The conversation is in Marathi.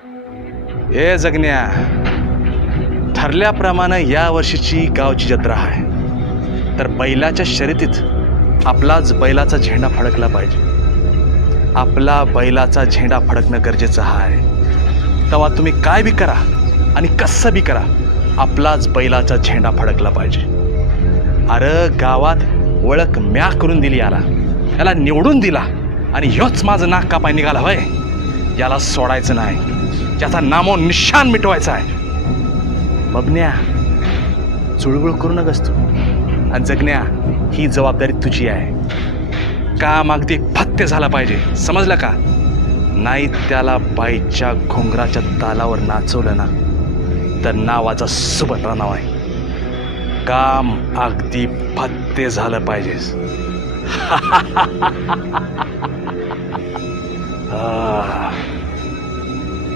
हे जगण्या, ठरल्याप्रमाणे या वर्षीची गावची जत्रा आहे, तर बैलाच्या शर्यतीत आपलाच बैलाचा झेंडा फडकला पाहिजे. आपला बैलाचा झेंडा फडकणं गरजेचं आहे. तेव्हा तुम्ही काय बी करा आणि कसं बी करा, आपलाच बैलाचा झेंडा फडकला पाहिजे. अरे गावात ओळख म्या करून दिली, याला निवडून दिला आणि ह्योच माझं नाक कापाय निघाला होय. याला सोडायचं नाही, ज्याचा नामो निशान मिटवायचा आहे. बबन्या, चुळबुळ करू नकस तू. आणि जगण्या, ही जबाबदारी तुझी आहे. काम अगदी फत्ते झाला पाहिजे, समजलं का? नाही त्याला बाईच्या घोंगराच्या तालावर नाचवलं ना तर नावाचा सुभद्रा नाव आहे. काम अगदी फत्ते झालं पाहिजेस.